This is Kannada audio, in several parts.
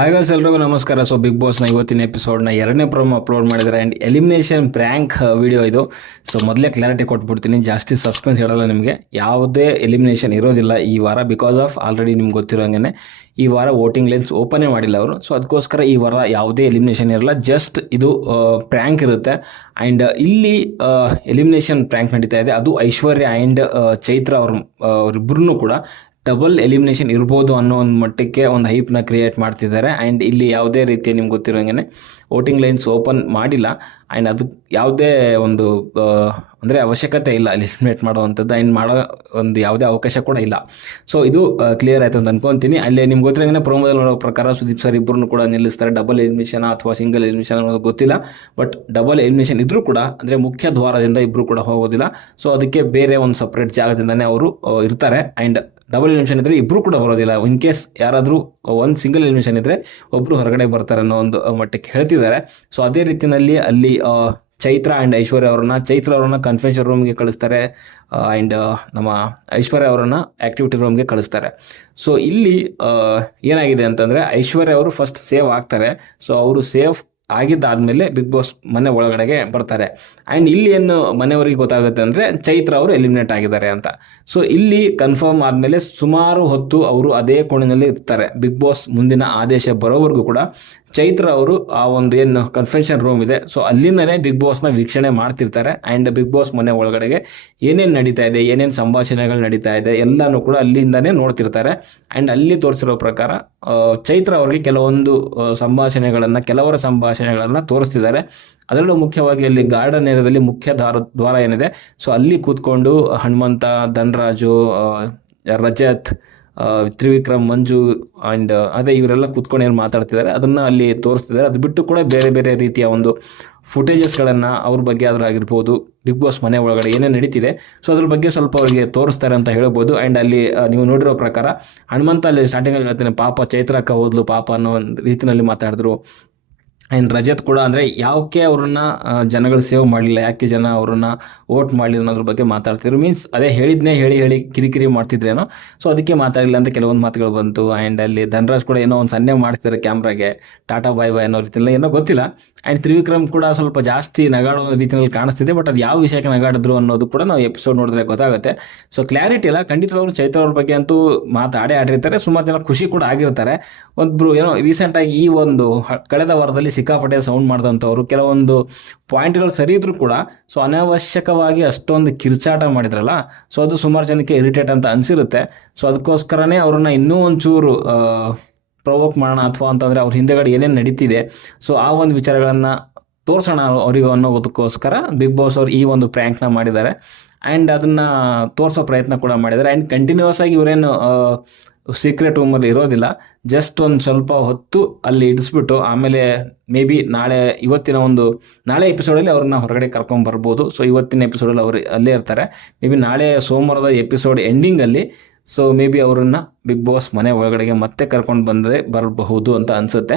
ಹಾಗೆ ಎಲ್ರಿಗೂ ನಮಸ್ಕಾರ. ಸೊ ಬಿಗ್ ಬಾಸ್ನ ಇವತ್ತಿನ ಎಪಿಸೋಡ್ನ ಎರಡನೇ ಪ್ರೋಮ್ ಅಪ್ಲೋಡ್ ಮಾಡಿದ್ದಾರೆ ಆ್ಯಂಡ್ ಎಲಿಮಿನೇಷನ್ ಪ್ರ್ಯಾಂಕ್ ವಿಡಿಯೋ ಇದು. ಸೊ ಮೊದಲೇ ಕ್ಲಾರಿಟಿ ಕೊಟ್ಬಿಡ್ತೀನಿ. ಜಾಸ್ತಿ ಸಸ್ಪೆನ್ಸ್ ಹೇಳಲ್ಲ ನಿಮಗೆ. ಯಾವುದೇ ಎಲಿಮಿನೇಷನ್ ಇರೋದಿಲ್ಲ ಈ ವಾರ ಬಿಕಾಸ್ ಆಫ್ ಆಲ್ರೆಡಿ ನಿಮ್ಗೆ ಗೊತ್ತಿರೋಂಗೆ ಈ ವಾರ ವೋಟಿಂಗ್ ಲೆನ್ಸ್ ಓಪನೇ ಮಾಡಿಲ್ಲ ಅವರು. ಸೊ ಅದಕ್ಕೋಸ್ಕರ ಈ ವಾರ ಯಾವುದೇ ಎಲಿಮಿನೇಷನ್ ಇರಲ್ಲ. ಜಸ್ಟ್ ಇದು ಪ್ರ್ಯಾಂಕ್ ಇರುತ್ತೆ. ಆ್ಯಂಡ್ ಇಲ್ಲಿ ಎಲಿಮಿನೇಷನ್ ಪ್ರ್ಯಾಂಕ್ ನಡೀತಾ ಇದೆ. ಅದು ಐಶ್ವರ್ಯ ಆ್ಯಂಡ್ ಚೈತ್ರ ಅವ್ರ ಅವರಿಬ್ಬರೂ ಕೂಡ ಡಬಲ್ ಎಲಿಮಿನೇಷನ್ ಇರ್ಬೋದು ಅನ್ನೋ ಒಂದು ಮಟ್ಟಕ್ಕೆ ಒಂದು ಹೈಪ್ನ ಕ್ರಿಯೇಟ್ ಮಾಡ್ತಿದ್ದಾರೆ. ಆ್ಯಂಡ್ ಇಲ್ಲಿ ಯಾವುದೇ ರೀತಿಯ ನಿಮ್ಗೆ ಗೊತ್ತಿರೋಂಗೆ ವೋಟಿಂಗ್ ಲೈನ್ಸ್ ಓಪನ್ ಮಾಡಿಲ್ಲ. ಆ್ಯಂಡ್ ಅದು ಯಾವುದೇ ಒಂದು ಅಂದರೆ ಅವಶ್ಯಕತೆ ಇಲ್ಲ ಎಲಿಮಿನೇಟ್ ಮಾಡುವಂಥದ್ದು. ಆ್ಯಂಡ್ ಮಾಡೋ ಒಂದು ಯಾವುದೇ ಅವಕಾಶ ಕೂಡ ಇಲ್ಲ. ಸೊ ಇದು ಕ್ಲಿಯರ್ ಆಯಿತು ಅಂತ ಅನ್ಕೊತೀನಿ. ಅಲ್ಲಿ ನಿಮ್ಗೆ ಗೊತ್ತಿರೋಂಗೆ ಪ್ರೋಮೋದಲ್ಲಿ ನೋಡೋ ಪ್ರಕಾರ ಸುದೀಪ್ ಸರ್ ಇಬ್ಬರನ್ನು ಕೂಡ ನಿಲ್ಲಿಸ್ತಾರೆ. ಡಬಲ್ ಎಲಿಮಿನೇಷನ್ ಅಥವಾ ಸಿಂಗಲ್ ಎಲಿಮಿನೇಷನ್ ಅನ್ನೋದು ಗೊತ್ತಿಲ್ಲ. ಬಟ್ ಡಬಲ್ ಎಲಿಮಿನೇಷನ್ ಇದ್ದರೂ ಕೂಡ, ಅಂದರೆ ಮುಖ್ಯ ದ್ವಾರದಿಂದ ಇಬ್ಬರು ಕೂಡ ಹೋಗೋದಿಲ್ಲ. ಸೊ ಅದಕ್ಕೆ ಬೇರೆ ಒಂದು ಸಪ್ರೇಟ್ ಜಾಗದಿಂದನೇ ಅವರು ಇರ್ತಾರೆ. ಆ್ಯಂಡ್ ಡಬಲ್ ಎಲಿಮಿನೇಷನ್ ಇದ್ದರೆ ಇಬ್ಬರು ಕೂಡ ಬರೋದಿಲ್ಲ. ಇನ್ ಕೇಸ್ ಯಾರಾದರೂ ಒಂದು ಸಿಂಗಲ್ ಎಲಿಮಿನೇಷನ್ ಇದ್ದರೆ ಒಬ್ಬರು ಹೊರಗಡೆ ಬರ್ತಾರೆ ಅನ್ನೋ ಒಂದು ಮಟ್ಟಕ್ಕೆ ಹೇಳ್ತಿದ್ದಾರೆ. ಸೊ ಅದೇ ರೀತಿಯಲ್ಲಿ ಅಲ್ಲಿ ಚೈತ್ರ ಆ್ಯಂಡ್ ಐಶ್ವರ್ಯ ಅವರನ್ನ, ಚೈತ್ರ ಅವರನ್ನ ಕನ್ಫೆನ್ಷನ್ ರೂಮ್ಗೆ ಕಳಿಸ್ತಾರೆ. ಆ್ಯಂಡ್ ನಮ್ಮ ಐಶ್ವರ್ಯ ಅವರನ್ನು ಆ್ಯಕ್ಟಿವಿಟಿ ರೂಮ್ಗೆ ಕಳಿಸ್ತಾರೆ. ಸೊ ಇಲ್ಲಿ ಏನಾಗಿದೆ ಅಂತಂದರೆ ಐಶ್ವರ್ಯ ಅವರು ಫಸ್ಟ್ ಸೇವ್ ಆಗ್ತಾರೆ. ಸೊ ಅವರು ಸೇಫ್ ಆಗಿದ್ದಾದಮೇಲೆ ಬಿಗ್ ಬಾಸ್ ಮನೆ ಒಳಗಡೆಗೆ ಬರ್ತಾರೆ. ಆ್ಯಂಡ್ ಇಲ್ಲಿ ಏನು ಮನೆಯವರಿಗೆ ಗೊತ್ತಾಗುತ್ತೆ ಅಂದರೆ ಚೈತ್ರ ಅವರು ಎಲಿಮಿನೇಟ್ ಆಗಿದ್ದಾರೆ ಅಂತ. ಸೊ ಇಲ್ಲಿ ಕನ್ಫರ್ಮ್ ಆದಮೇಲೆ ಸುಮಾರು ಹೊತ್ತು ಅವರು ಅದೇ ಕೋಣಿನಲ್ಲಿ ಇರ್ತಾರೆ. ಬಿಗ್ ಬಾಸ್ ಮುಂದಿನ ಆದೇಶ ಬರೋವರೆಗೂ ಕೂಡ ಚೈತ್ರ ಅವರು ಆ ಒಂದು ಏನು ಕನ್ಫೆನ್ಷನ್ ರೂಮ್ ಇದೆ. ಸೊ ಅಲ್ಲಿಂದನೇ ಬಿಗ್ ಬಾಸ್ನ ವೀಕ್ಷಣೆ ಮಾಡ್ತಿರ್ತಾರೆ. ಆ್ಯಂಡ್ ಬಿಗ್ ಬಾಸ್ ಮನೆ ಒಳಗಡೆಗೆ ಏನೇನು ನಡೀತಾ ಇದೆ, ಏನೇನು ಸಂಭಾಷಣೆಗಳು ನಡೀತಾ ಇದೆ ಎಲ್ಲನೂ ಕೂಡ ಅಲ್ಲಿಂದನೇ ನೋಡ್ತಿರ್ತಾರೆ. ಆ್ಯಂಡ್ ಅಲ್ಲಿ ತೋರಿಸಿರೋ ಪ್ರಕಾರ ಚೈತ್ರ ಅವರಿಗೆ ಕೆಲವೊಂದು ಸಂಭಾಷಣೆಗಳನ್ನು, ಕೆಲವರ ಸಂಭಾಷಣೆಗಳನ್ನು ತೋರಿಸ್ತಿದ್ದಾರೆ. ಅದರಲ್ಲೂ ಮುಖ್ಯವಾಗಿ ಅಲ್ಲಿ ಗಾರ್ಡನ್ ಏರಿಯಾದಲ್ಲಿ ಮುಖ್ಯ ದ್ವಾರ ದ್ವಾರ ಏನಿದೆ. ಸೊ ಅಲ್ಲಿ ಕೂತ್ಕೊಂಡು ಹನುಮಂತ, ಧನರಾಜು ರಜತ್ ತ್ರಿವಿಕ್ರಮ್, ಮಂಜು ಆ್ಯಂಡ್ ಅದೇ ಇವರೆಲ್ಲ ಕೂತ್ಕೊಂಡು ಏನು ಮಾತಾಡ್ತಿದ್ದಾರೆ, ಅದನ್ನು ಅಲ್ಲಿ ತೋರಿಸ್ತಿದ್ದಾರೆ. ಅದು ಬಿಟ್ಟು ಕೂಡ ಬೇರೆ ಬೇರೆ ರೀತಿಯ ಒಂದು ಫುಟೇಜಸ್ಗಳನ್ನು ಅವ್ರ ಬಗ್ಗೆ ಆಗಿರ್ಬೋದು ಬಿಗ್ ಬಾಸ್ ಮನೆ ಒಳಗಡೆ ಏನೇ ನಡೀತಿದೆ ಸೊ ಅದ್ರ ಬಗ್ಗೆ ಸ್ವಲ್ಪ ಅವರಿಗೆ ತೋರಿಸ್ತಾರೆ ಅಂತ ಹೇಳ್ಬೋದು. ಆ್ಯಂಡ್ ಅಲ್ಲಿ ನೀವು ನೋಡಿರೋ ಪ್ರಕಾರ ಹನುಮಂತ ಅಲ್ಲಿ ಸ್ಟಾರ್ಟಿಂಗಲ್ಲಿ ಹೇಳ್ತಾನೆ, ಪಾಪ ಚೈತ್ರಕ್ಕ ಹೋದ್ಲು ಪಾಪ ಅನ್ನೋ ಒಂದು ರೀತಿಯಲ್ಲಿ ಮಾತಾಡಿದ್ರು. ಆ್ಯಂಡ್ ರಜತ್ ಕೂಡ ಅಂದರೆ ಯಾಕೆ ಅವ್ರನ್ನ ಜನಗಳು ಸೇವ್ ಮಾಡಲಿಲ್ಲ, ಯಾಕೆ ಜನ ಅವ್ರನ್ನ ವೋಟ್ ಮಾಡಲಿಲ್ಲ ಅನ್ನೋದ್ರ ಬಗ್ಗೆ ಮಾತಾಡ್ತಿದ್ರು. ಮೀನ್ಸ್ ಅದೇ ಹೇಳಿದ್ನೇ ಹೇಳಿ ಹೇಳಿ ಕಿರಿಕಿರಿ ಮಾಡ್ತಿದ್ರೇನೋ. ಸೊ ಅದಕ್ಕೆ ಮಾತಾಡಲಿಲ್ಲ ಅಂತ ಕೆಲವೊಂದು ಮಾತುಗಳು ಬಂತು. ಆ್ಯಂಡ್ ಅಲ್ಲಿ ಧನರಾಜ್ ಕೂಡ ಏನೋ ಒಂದು ಸನ್ನೆ ಮಾಡ್ತಿದ್ದಾರೆ ಕ್ಯಾಮ್ರಾಗೆ. ಟಾಟಾ ಬಾಯ್ ಬಾಯ್ ಅನ್ನೋ ರೀತಿಯಲ್ಲಿ ಏನೋ ಗೊತ್ತಿಲ್ಲ. ಆ್ಯಂಡ್ ತ್ರಿವಿಕ್ರಮ್ ಕೂಡ ಸ್ವಲ್ಪ ಜಾಸ್ತಿ ನಗಾಡೋ ರೀತಿಯಲ್ಲಿ ಕಾಣಿಸ್ತಿದೆ. ಬಟ್ ಅದು ಯಾವ ವಿಷಯಕ್ಕೆ ನಗಾಡಿದ್ರು ಅನ್ನೋದು ಕೂಡ ನಾವು ಎಪಿಸೋಡ್ ನೋಡಿದ್ರೆ ಗೊತ್ತಾಗುತ್ತೆ. ಸೊ ಕ್ಲಾರಿಟಿ ಇಲ್ಲ. ಖಂಡಿತವಾಗ್ಲೂ ಚೈತ್ರ ಅವ್ರ ಬಗ್ಗೆ ಅಂತೂ ಮಾತಾಡೇ ಆಡಿರ್ತಾರೆ. ಸುಮಾರು ಜನ ಖುಷಿ ಕೂಡ ಆಗಿರ್ತಾರೆ. ಒಬ್ಬರು ಏನೋ ರೀಸೆಂಟಾಗಿ ಈ ಒಂದು ಕಳೆದ ವಾರದಲ್ಲಿ ಸಿಕ್ಕಾಪಟ್ಟೆ ಸೌಂಡ್ ಮಾಡಿದಂಥವ್ರು. ಕೆಲವೊಂದು ಪಾಯಿಂಟ್ಗಳು ಸರಿ ಇದ್ರೂ ಕೂಡ ಸೊ ಅನಾವಶ್ಯಕವಾಗಿ ಅಷ್ಟೊಂದು ಕಿರ್ಚಾಟ ಮಾಡಿದ್ರಲ್ಲ ಸೊ ಅದು ಸುಮಾರು ಜನಕ್ಕೆ ಇರಿಟೇಟ್ ಅಂತ ಅನಿಸಿರುತ್ತೆ. ಸೊ ಅದಕ್ಕೋಸ್ಕರನೇ ಅವ್ರನ್ನ ಇನ್ನೂ ಒಂಚೂರು ಪ್ರವೋಕ್ ಮಾಡೋಣ ಅಥವಾ ಅಂತಂದರೆ ಅವ್ರ ಹಿಂದೆಗಡೆ ಏನೇನು ನಡೀತಿದೆ ಸೊ ಆ ಒಂದು ವಿಚಾರಗಳನ್ನು ತೋರಿಸೋಣ ಅವರಿಗೆ ಅನ್ನೋದಕ್ಕೋಸ್ಕರ ಬಿಗ್ ಬಾಸ್ ಅವ್ರು ಈ ಒಂದು ಪ್ರ್ಯಾಂಕ್ನ ಮಾಡಿದ್ದಾರೆ. ಆ್ಯಂಡ್ ಅದನ್ನು ತೋರಿಸೋ ಪ್ರಯತ್ನ ಕೂಡ ಮಾಡಿದ್ದಾರೆ. ಆ್ಯಂಡ್ ಕಂಟಿನ್ಯೂಸ್ ಆಗಿ ಇವರೇನು ಸೀಕ್ರೆಟ್ ರೂಮಲ್ಲಿ ಇರೋದಿಲ್ಲ. ಜಸ್ಟ್ ಒಂದು ಸ್ವಲ್ಪ ಹೊತ್ತು ಅಲ್ಲಿ ಇಡಿಸ್ಬಿಟ್ಟು ಆಮೇಲೆ ಮೇ ಬಿ ನಾಳೆ ಇವತ್ತಿನ ಒಂದು, ನಾಳೆ ಎಪಿಸೋಡಲ್ಲಿ ಅವ್ರನ್ನ ಹೊರಗಡೆ ಕರ್ಕೊಂಡು ಬರ್ಬೋದು. ಸೊ ಇವತ್ತಿನ ಎಪಿಸೋಡಲ್ಲಿ ಅವರು ಅಲ್ಲೇ ಇರ್ತಾರೆ. ಮೇ ಬಿ ನಾಳೆ ಸೋಮವಾರದ ಎಪಿಸೋಡ್ ಎಂಡಿಂಗಲ್ಲಿ ಸೊ ಮೇ ಬಿ ಅವರನ್ನು ಬಿಗ್ ಬಾಸ್ ಮನೆ ಒಳಗಡೆಗೆ ಮತ್ತೆ ಕರ್ಕೊಂಡು ಬಂದರೆ ಬರಬಹುದು ಅಂತ ಅನಿಸುತ್ತೆ.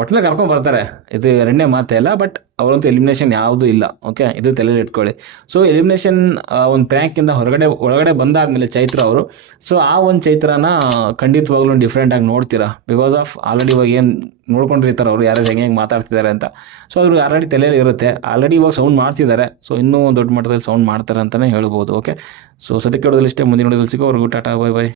ಒಟ್ಟಿನಲ್ಲಿ ಕರ್ಕೊಂಡು ಬರ್ತಾರೆ. ಇದು ಎರಡನೇ ಮಾತೇ ಇಲ್ಲ ಬಟ್ ಅವರಂತೂ ಎಲಿಮಿನೇಷನ್ ಯಾವುದೂ ಇಲ್ಲ ಓಕೆ ಇದು ತಲೆಯಲ್ಲಿ ಇಟ್ಕೊಳ್ಳಿ. ಸೊ ಎಲಿಮಿನೇಷನ್ ಒಂದು ಪ್ರ್ಯಾಂಕಿಂದ ಹೊರಗಡೆ, ಒಳಗಡೆ ಬಂದಾದಮೇಲೆ ಚೈತ್ರ ಅವರು ಸೊ ಆ ಒಂದು ಚೈತ್ರನ ಖಂಡಿತವಾಗ್ಲೂ ಡಿಫ್ರೆಂಟಾಗಿ ನೋಡ್ತೀರಾ? ಬಿಕಾಸ್ ಆಫ್ ಆಲ್ರೆಡಿ ಇವಾಗ ಏನು ನೋಡ್ಕೊಂಡಿರ್ತಾರೆ ಅವರು ಯಾರು ಹೆಂಗೆ ಹೆಂಗೆ ಮಾತಾಡ್ತಿದ್ದಾರೆ ಅಂತ. ಸೊ ಅವ್ರಿಗೆ ಆಲ್ರೆಡಿ ತಲೆಯಲ್ಲಿ ಇರುತ್ತೆ. ಆಲ್ರೆಡಿ ಇವಾಗ ಸೌಂಡ್ ಮಾಡ್ತಿದ್ದಾರೆ. ಸೊ ಇನ್ನೂ ದೊಡ್ಡ ಮಟ್ಟದಲ್ಲಿ ಸೌಂಡ್ ಮಾಡ್ತಾರೆ ಅಂತಲೇ ಹೇಳ್ಬೋದು ಓಕೆ ಸೊ ಸದ್ಯಕ್ಕೆ ಹೊಡೋದಲ್ಲಿ ಇಷ್ಟೇ ಮುಂದಿನ ಸಿಗೋ ಅವ್ರಿಗೂ ಟಾಟಾ ಬಾಯ್ ಬೈ